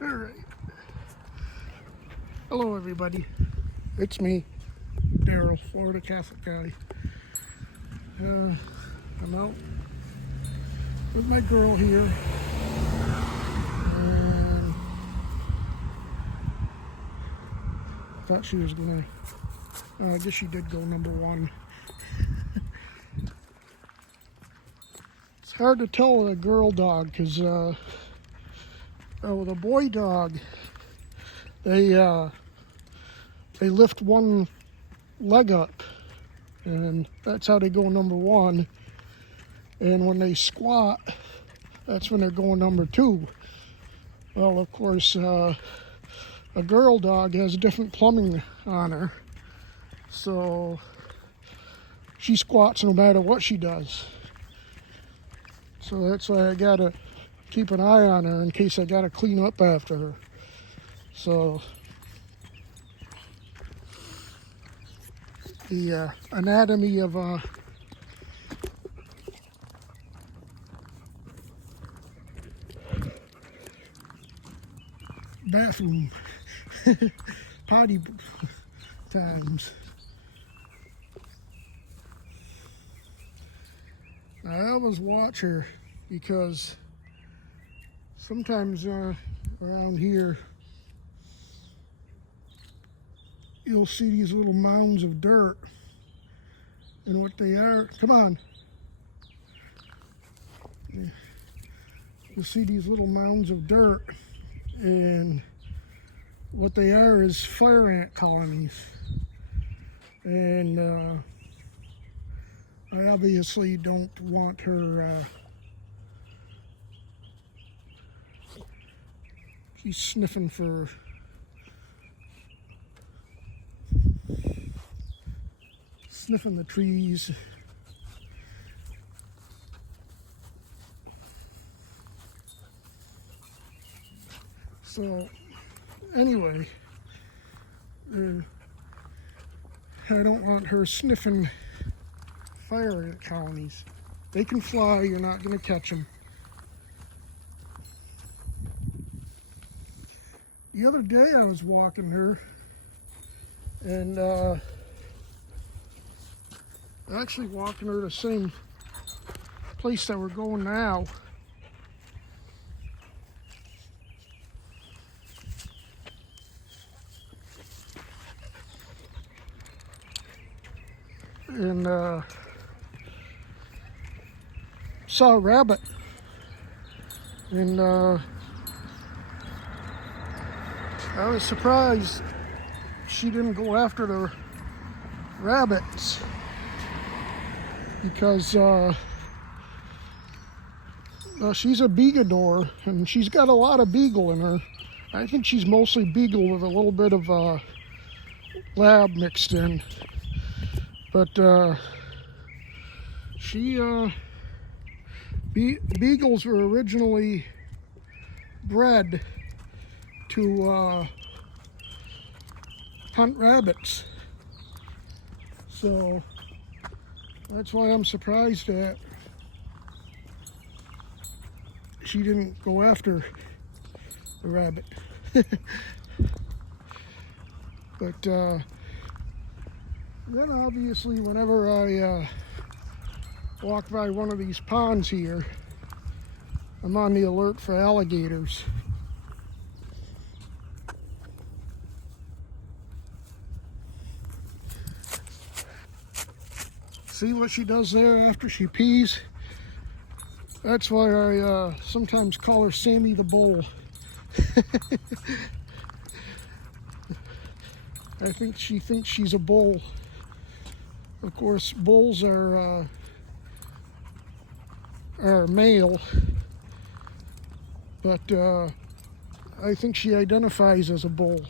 All right. Hello, everybody. It's me, Daryl, Florida Catholic guy. I'm out with my girl here, and thought she was gonna. I guess she did go number one. It's hard to tell with a girl dog because with a boy dog, they lift one leg up, and that's how they go number one. And when they squat, that's when they're going number two. Well, of course, a girl dog has different plumbing on her, so she squats no matter what she does. So that's why I gotta keep an eye on her in case I gotta clean up after her. So the anatomy of a bathroom potty times. I always watch her because sometimes around here you'll see these little mounds of dirt, and what they are, come on, you'll see these little mounds of dirt, and what they are is fire ant colonies. And I obviously don't want her, she's sniffing the trees. So anyway, I don't want her sniffing fire ant colonies. They can fly, you're not going to catch them. The other day I was walking her, and actually walking her the same place that we're going now. And saw a rabbit, and I was surprised she didn't go after the rabbits, because she's a beagador, and she's got a lot of beagle in her. I think she's mostly beagle with a little bit of lab mixed in. But beagles were originally bred to hunt rabbits. So that's why I'm surprised that she didn't go after the rabbit. But then obviously whenever I walk by one of these ponds here, I'm on the alert for alligators. See what she does there after she pees? That's why I sometimes call her Sammy the Bull. I think she thinks she's a bull. Of course, bulls are male, but I think she identifies as a bull.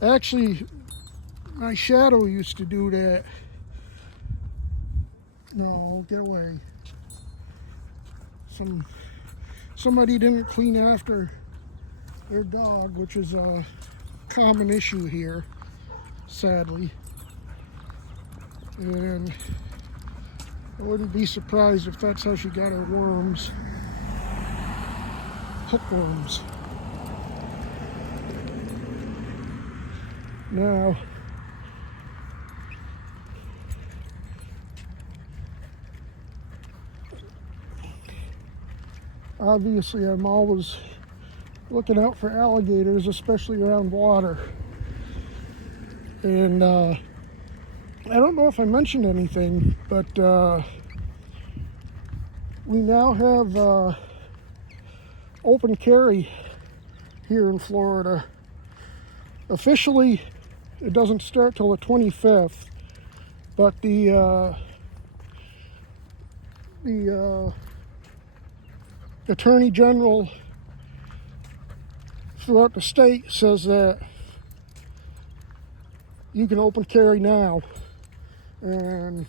Actually, my shadow used to do that. No, get away. Somebody didn't clean after their dog, which is a common issue here, sadly. And I wouldn't be surprised if that's how she got her worms. hookworms. Now, obviously I'm always looking out for alligators, especially around water. And I don't know if I mentioned anything, but we now have open carry here in Florida. Officially, it doesn't start till the 25th, but the Attorney General throughout the state says that you can open carry now, and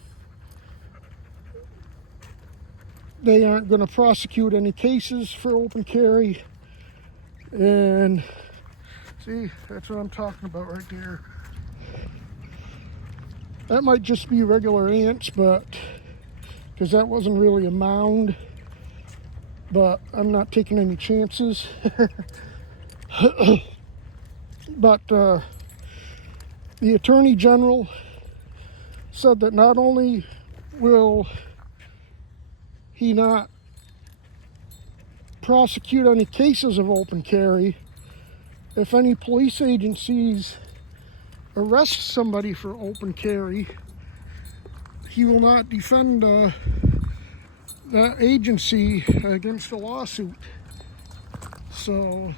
they aren't going to prosecute any cases for open carry. And see, that's what I'm talking about right there. That might just be regular ants, but because that wasn't really a mound, but I'm not taking any chances. But the Attorney General said that not only will he not prosecute any cases of open carry, if any police agencies arrest somebody for open carry, he will not defend that agency against a lawsuit. So,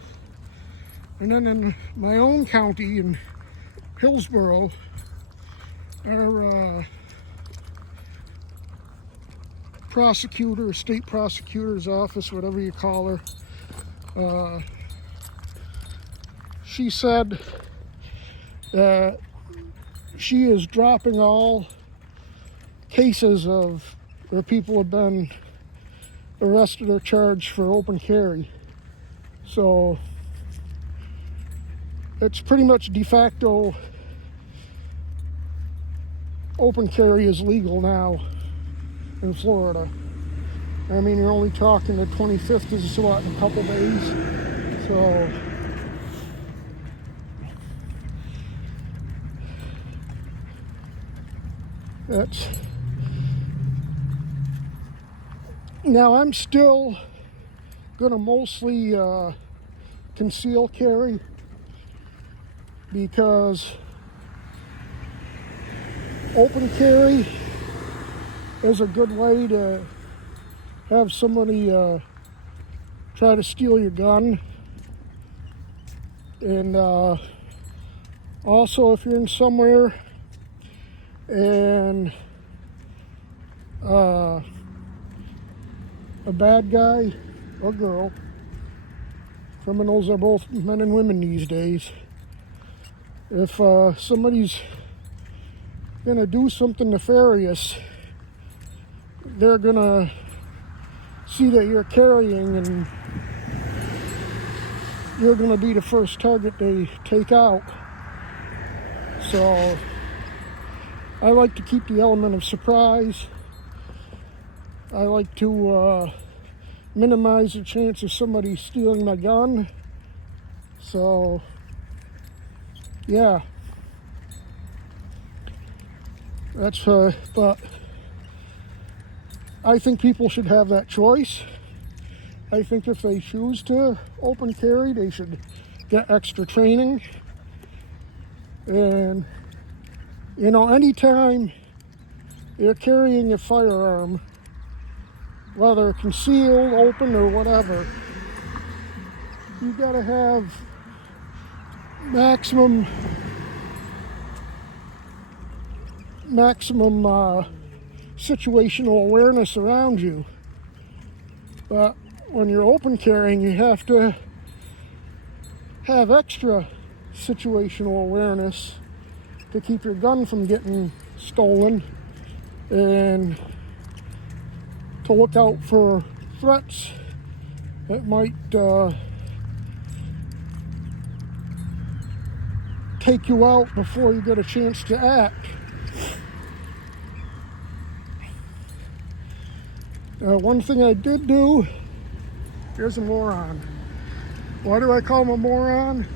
and then in my own county in Hillsborough, our prosecutor, state prosecutor's office, whatever you call her, she said that she is dropping all cases of where people have been arrested or charged for open carry. So it's pretty much de facto open carry is legal now in Florida. I mean, you're only talking the 25th is what, in a couple days. So that's, now I'm still gonna mostly conceal carry, because open carry is a good way to have somebody try to steal your gun. And also, if you're in somewhere and a bad guy or girl, criminals are both men and women these days, if somebody's gonna do something nefarious, they're gonna see that you're carrying, and you're gonna be the first target they take out. So I like to keep the element of surprise. I like to minimize the chance of somebody stealing my gun. So yeah, that's but I think people should have that choice. I think if they choose to open carry, they should get extra training. And you know, anytime you're carrying a firearm, whether concealed, open, or whatever, you gotta have maximum situational awareness around you. But when you're open carrying, you have to have extra situational awareness to keep your gun from getting stolen, and to look out for threats that might take you out before you get a chance to act. One thing I did do, here's a moron. Why do I call him a moron?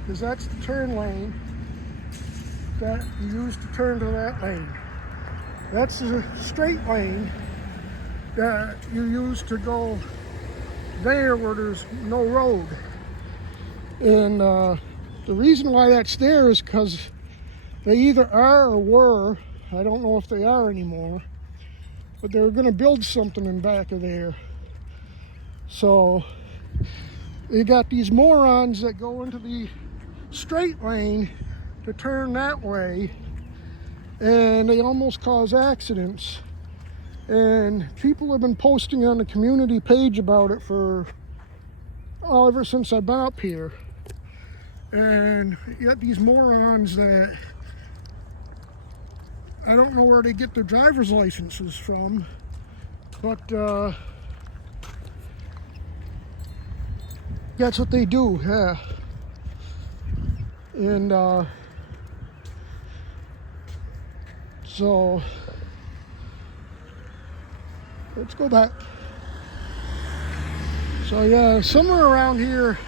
Because that's the turn lane that you use to turn to that lane. That's the straight lane that you use to go there where there's no road. And the reason why that's there is because they either are or were, I don't know if they are anymore, but they were going to build something in back of there. So they got these morons that go into the straight lane to turn that way, and they almost cause accidents. And people have been posting on the community page about it for ever since I've been up here. And you got these morons that I don't know where they get their driver's licenses from, but that's what they do, yeah. And so let's go back. So yeah, somewhere around here,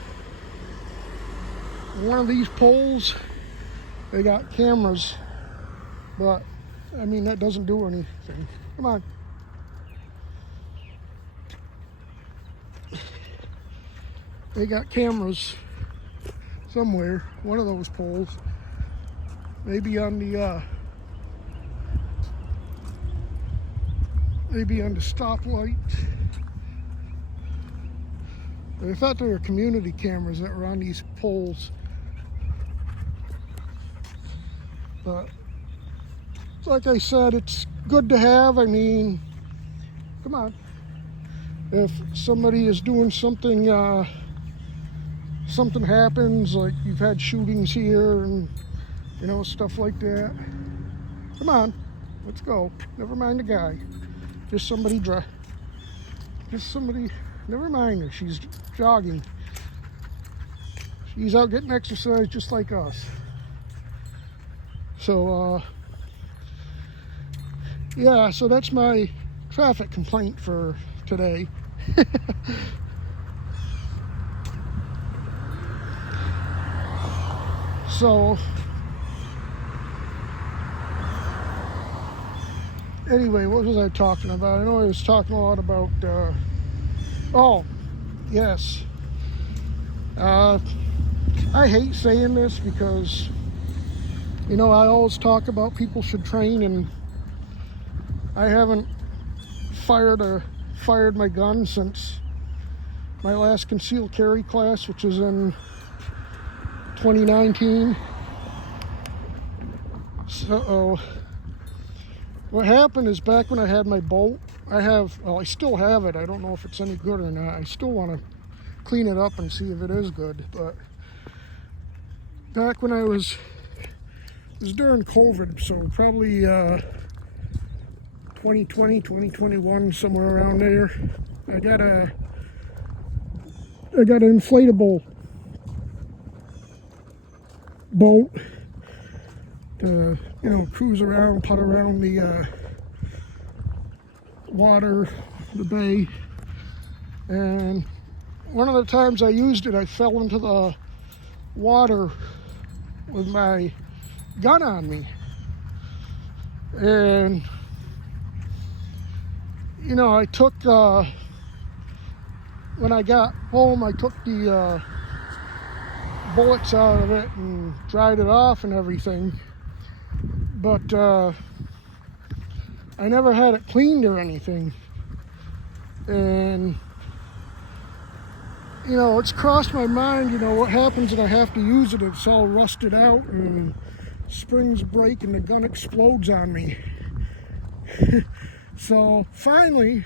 one of these poles, they got cameras, but I mean, that doesn't do anything. Come on. They got cameras somewhere, one of those poles, maybe on the stoplight. I thought they were community cameras that were on these poles, but like I said, it's good to have. I mean, come on, if somebody is doing something, something happens, like you've had shootings here and you know, stuff like that, come on, let's go. Never mind the guy, just somebody never mind her, she's jogging, she's out getting exercise just like us. So yeah, so that's my traffic complaint for today. So anyway, what was I talking about? I know I was talking a lot about oh yes, I hate saying this because, you know, I always talk about people should train, and I haven't fired my gun since my last concealed carry class, which was in 2019. So what happened is, back when I had my boat, I still have it. I don't know if it's any good or not. I still want to clean it up and see if it is good. But back when it was during COVID, so probably 2020, 2021, somewhere around there, I got an inflatable boat to, you know, cruise around, putt around the water, the bay. And one of the times I used it, I fell into the water with my gun on me. And, you know, I took, when I got home, I took the bullets out of it and dried it off and everything, but I never had it cleaned or anything. And you know, it's crossed my mind, you know, what happens if I have to use it? It's all rusted out and springs break and the gun explodes on me. So finally,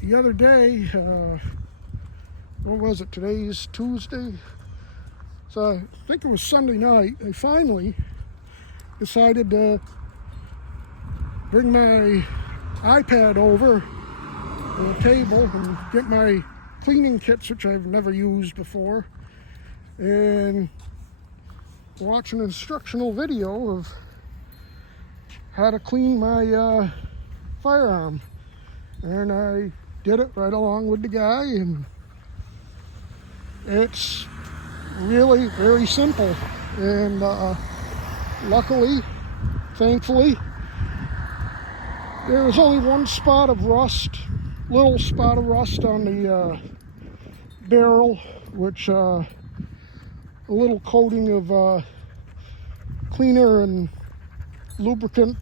the other day, what was it, today's Tuesday? So I think it was Sunday night, I finally decided to bring my iPad over to the table and get my cleaning kits, which I've never used before, and watch an instructional video of how to clean my firearm. And I did it right along with the guy, and It's really very simple, and luckily, thankfully, there was only one spot of rust, little spot of rust on the barrel, which a little coating of cleaner and lubricant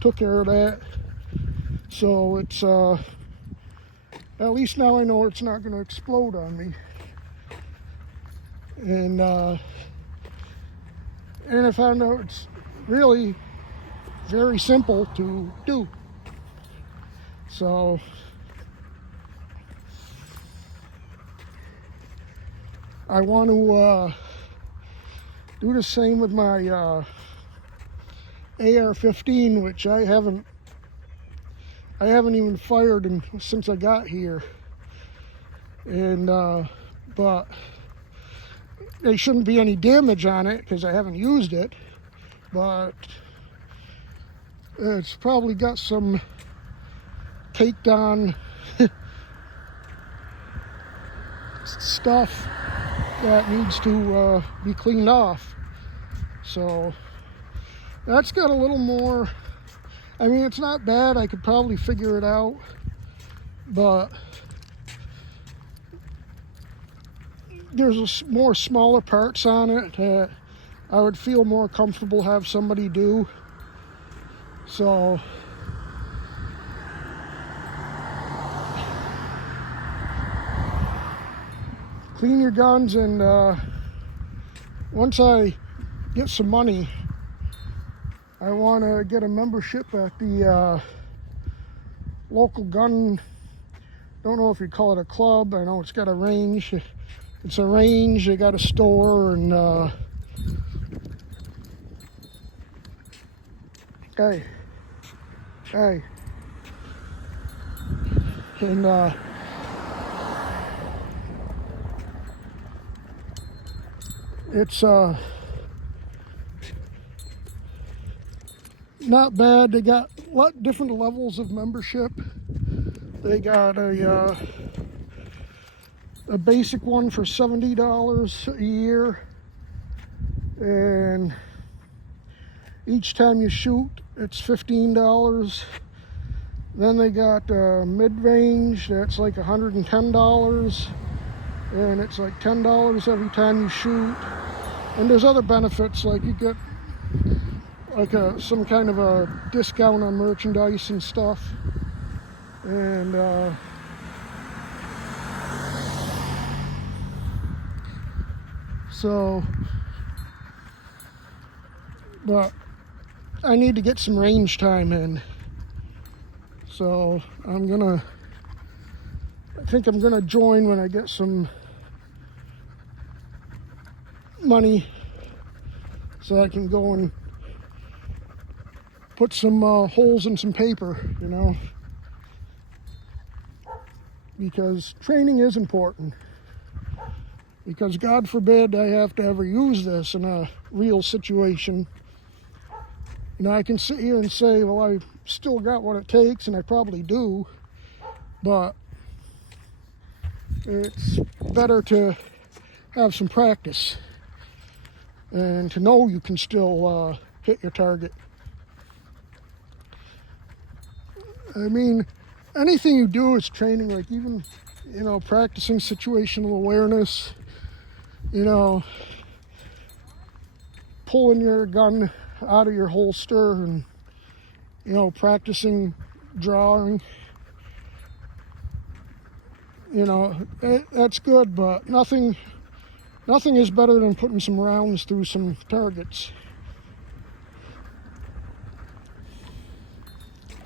took care of that. So it's at least now I know it's not going to explode on me. And I found out it's really very simple to do. So I want to do the same with my AR-15, which I haven't even fired since I got here. And but there shouldn't be any damage on it because I haven't used it, but it's probably got some caked on stuff that needs to be cleaned off. So that's got a little more, I mean, it's not bad. I could probably figure it out, but there's more smaller parts on it that I would feel more comfortable have somebody do. So clean your guns, and once I get some money, I want to get a membership at the local gun, don't know if you call it a club. I know it's got a range. It's a range, they got a store, and hey, and it's not bad. They got a lot different levels of membership. They got a basic one for $70 a year, and each time you shoot it's $15. Then they got mid-range, that's like $110, and it's like $10 every time you shoot. And there's other benefits, like you get like some kind of a discount on merchandise and stuff. And so, but I need to get some range time in. So I think I'm gonna join when I get some money, so I can go and put some holes in some paper, you know, because training is important. Because God forbid I have to ever use this in a real situation. You know, I can sit here and say, well, I still got what it takes, and I probably do, but it's better to have some practice and to know you can still hit your target. I mean, anything you do is training, like even, you know, practicing situational awareness, you know, pulling your gun out of your holster and, you know, practicing drawing, you know, that's good, but nothing is better than putting some rounds through some targets.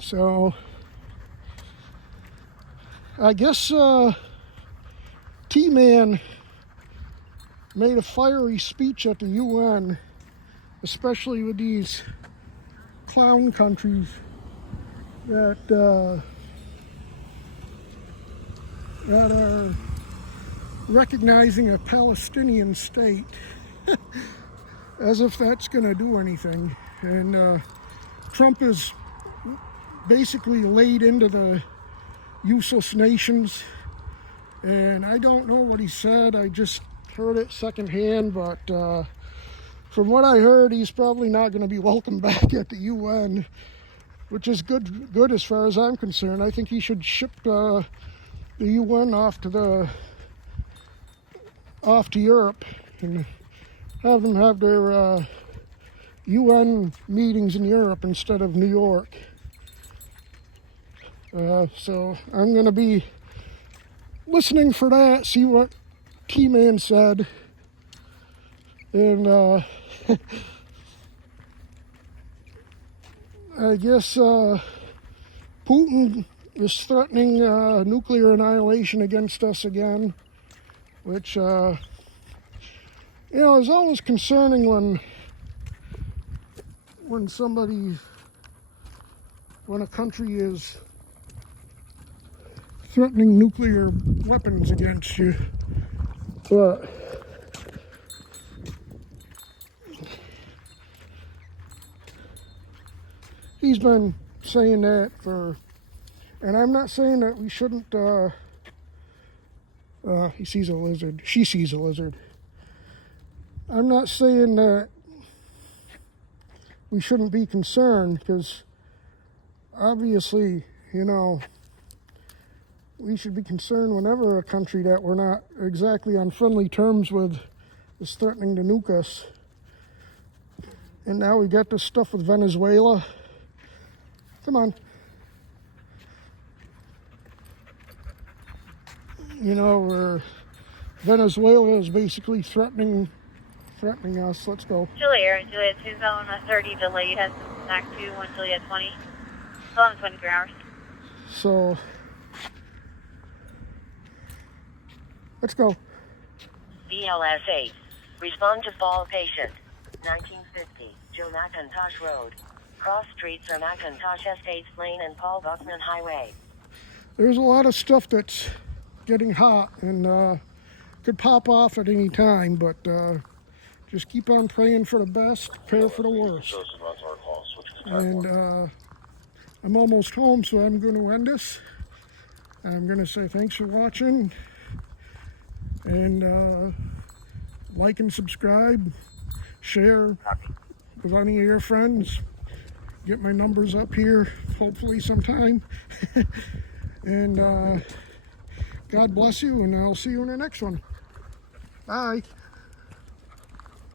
So I guess T-Man made a fiery speech at the UN, especially with these clown countries that are recognizing a Palestinian state, as if that's going to do anything. And Trump is basically laid into the useless nations, and I don't know what he said. I just heard it secondhand, but from what I heard, he's probably not going to be welcome back at the UN, which is good as far as I'm concerned. I think he should ship the UN off to Europe and have them have their UN meetings in Europe instead of New York. So I'm going to be listening for that, see what T-Man said. And I guess Putin is threatening nuclear annihilation against us again, which, is always concerning when a country is threatening nuclear weapons against you. But he's been saying that and I'm not saying that we shouldn't, he sees a lizard, she sees a lizard. I'm not saying that we shouldn't be concerned, because obviously, we should be concerned whenever a country that we're not exactly on friendly terms with is threatening to nuke us. And now we got this stuff with Venezuela. Come on. Where Venezuela is basically threatening us. Let's go. Juliet 2 zone 30 delay has MAC 2 1 Juliet 20. Still on 23 hours. So let's go. BLS 8. Respond to fall patient. 1950 Joe McIntosh Road. Cross streets are McIntosh Estates Lane and Paul Buckman Highway. There's a lot of stuff that's getting hot and could pop off at any time, but just keep on praying for the best, prepare for the worst. And I'm almost home, so I'm going to end this. I'm going to say thanks for watching, and like and subscribe, share with any of your friends. Get my numbers up here, hopefully sometime. And God bless you, and I'll see you in the next one. Bye.